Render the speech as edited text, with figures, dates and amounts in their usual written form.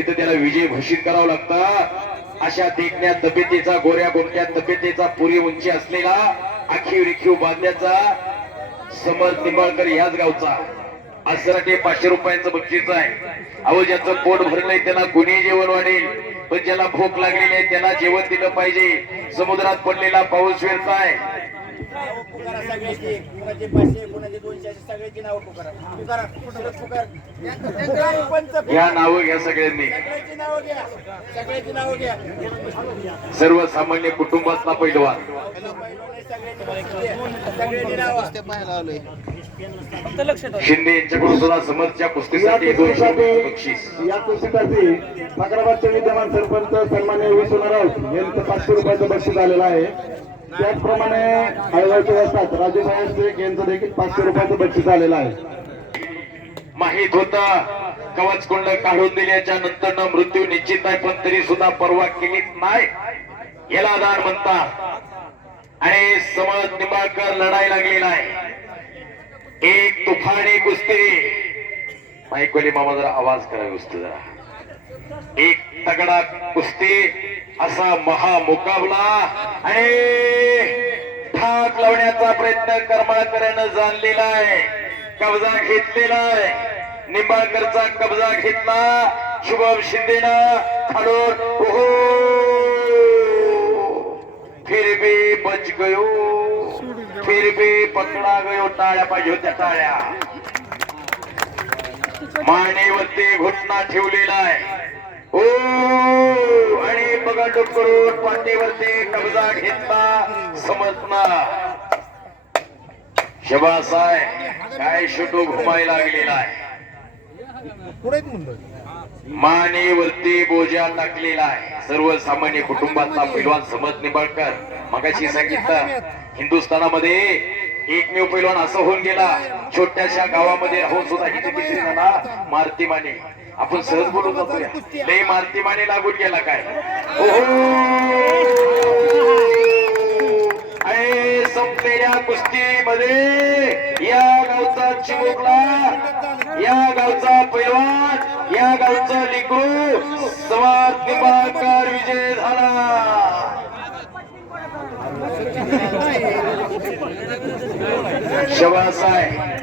तिथे त्याला विजय घोषित करावं लागतं। अशा देखण्या तब्येतीचा, गोऱ्या गोमट्या तब्येतीचा, पुरी उंची असलेला, आखीव रेखीव बांध्याचा समर्थ निंबाळकर याच गावचा। आजसाठी 500 रुपयांचं बक्षीस आहे। अहो ज्याचं पोट भरलंय त्याला कुणी जेवण वाढेल, पण ज्याला भूक लागलेली आहे त्याला जेवण दिलं पाहिजे। समुद्रात पडलेला पाऊस वेळताय। या नाव घ्या सगळ्यांनी, सर्वसामान्य कुटुंबातला पैलवान। शिंदे यांच्याकडून सुद्धा समर्थच्या कुस्तीसाठी 200 बक्षीस। या कुस्तीसाठी फकराबादचे विद्यमान सरपंच सन्मान्य विश्वनाथ राऊत यांचं 500 रुपयाचं बक्षीस आलेलं आहे। त्याचप्रमाणे आयोगाचे वस्तात राजू शेख यांचं देखील 500 रुपयाचं बक्षीस आलेलं आहे। माहित होता कवच कुंड काढून दिल्याच्या नंतर मृत्यू निश्चित आहे, पण तरी सुद्धा परवा केलीच नाही, याला दान म्हणतात। आणि समर्थ निंबाळकर लढाई लागलेला आहे। एक तुफानी कुस्ती, माईकवाली मामा जरा आवाज करा कुस्ती जरा। एक तगडा कुस्ती, असा महामुकाबला आणि ठाक लावण्याचा प्रयत्न करमाळकरांना जाणलेला आहे, कब्जा घेतलेला आहे। निंबाळकरचा कब्जा घेतला शुभम शिंदेना खालून, ओहो फिर भी बच गयो, फिर भी पकडा गयो। टाळ्या पाहिजे होत्या, टाळ्या। मानेवरती घुटना ठेवलेला आहे, ओ आणि बगाडूक करून पाठीवरती कब्जा घेतला समर्थना। शबास आहे, काय शुटू घुमायला लागलेला आहे। मानेवरती बोजा टाकलेला आहे। सर्वसामान्य कुटुंबातला पैलवान समर्थ निंबाळकर। मगाशी सांगितलं हिंदुस्थानामध्ये एकमेव पैलवान असं होऊन गेला, छोट्याशा गावामध्ये राहून सुद्धा हिंदी केसरी झाला, मारुती माने। आपण सहज बोलू जातो, लय मारुती माने लागून गेला काय। आणि संपलेल्या कुस्तीमध्ये या गावचा चिमुकला, या गावचा पैलवान, या गावचा लेकरू समर्थ निंबाळकर विजय झाला। शबास आहे।